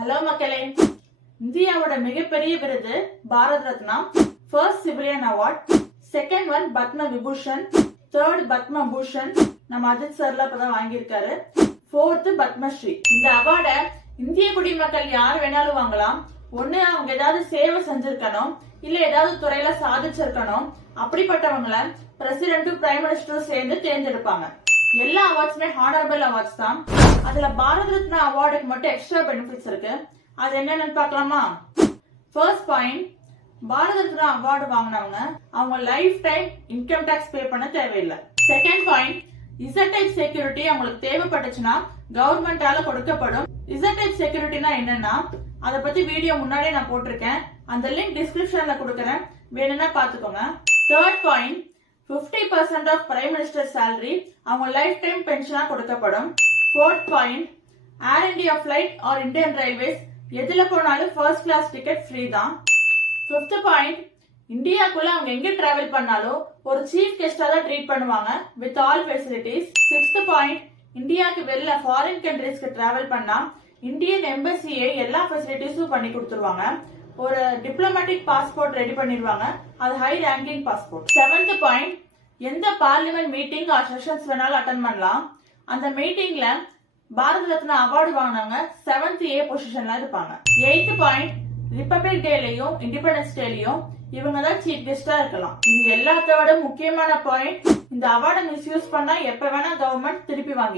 Hello மக்களே, இந்தியாவோட மிகப்பெரிய விருது Bharat Ratna, first civilian award, second one Padma Vibhushan, third Padma Bhushan நம்ம அஜித் சார்ல இப்பதான் வாங்கியிருக்காரு, ஃபோர்த் பத்மஸ்ரீ. இந்த அவார்டை இந்திய குடிமக்கள் யார் வேணாலும் வாங்கலாம். ஒண்ணு அவங்க ஏதாவது சேவை செஞ்சிருக்கணும், இல்ல ஏதாவது துறையில சாதிச்சிருக்கணும். அப்படிப்பட்டவங்களை பிரசிடென்ட்டும் பிரைம் மினிஸ்டரும் சேர்ந்து தேர்ந்தெடுப்பாங்க. எல்லா அவார்ட்ஸுமே ஹானரபிள் அவார்ட்ஸ் தான். அதுல பாரத் ரத்னா அவார்டுக்கு மட்டும் எக்ஸ்ட்ரா பெனிஃபிட்ஸ் இருக்கு. அது என்னன்னு பார்க்கலாமா? First point, Bharat Ratna award வாங்கினவங்க அவங்க life time income tax pay பண்ண தேவையில்லை. செகண்ட் பாயிண்ட், இசட்டைப் செக்யூரிட்டி அவங்களுக்கு தேவைப்பட்டுச்சுன்னா கவர்மெண்டால கொடுக்கப்படும். இசட்டைப் செக்யூரிட்டினா என்னன்னா அத பத்தி வீடியோ முன்னாடியே நான் போட்டிருக்கேன். அந்த லிங்க் டிஸ்கிரிப்ஷன்ல கொடுக்கறேன், வேணும்னா பாத்துக்கோங்க. Third point, 50% of prime minister salary அவங்க லைஃப் டைம் பென்ஷனா கொடுக்கப்படும். Fourth point, Air India flight or Indian Railways எதுல போனாலும் ஃபர்ஸ்ட் கிளாஸ் டிக்கெட் ஃப்ரீ தான். ஃபிஃப்த் பாயிண்ட், இந்தியாக்குள்ள அவங்க எங்க டிராவல் பண்ணாலும் ஒரு சீஃப் கெஸ்டா தான் ட்ரீட் பண்ணுவாங்க with all facilities. Sixth point, இந்தியாவுக்கு வெளில ஃபாரின் கண்ட்ரீஸ்க்கு டிராவல் பண்ணா இந்தியன் எம்பசியே எல்லா ஃபெசிலிட்டிஸும் பண்ணி கொடுத்துருவாங்க. ஒரு டிப்ளமேட்டிக் பாஸ்போர்ட் ரெடி பண்ணிடுவாங்க, அது high ranking passport. Seventh point, எந்த பார்லிமெண்ட் மீட்டிங் ஆர் செஷன்ஸ் வேணாலும் அட்டன் பண்ணலாம். அந்த மீட்டிங்ல பாரத் ரத்னா அவார்டு வாங்கினவங்க 7th A பொசிஷன்ல இருப்பாங்க. எய்த் பாயிண்ட், ரிபப்ளிக் டேலையும் இண்டிபெண்டன்ஸ் டேலையும் இவங்க தான் சீஃப் கெஸ்டா இருக்கலாம். இது எல்லாத்தோட முக்கியமான பாயிண்ட். இந்த அவார்டை மிஸ்யூஸ் பண்ணா எப்ப வேணா கவர்மெண்ட் திருப்பி வாங்கி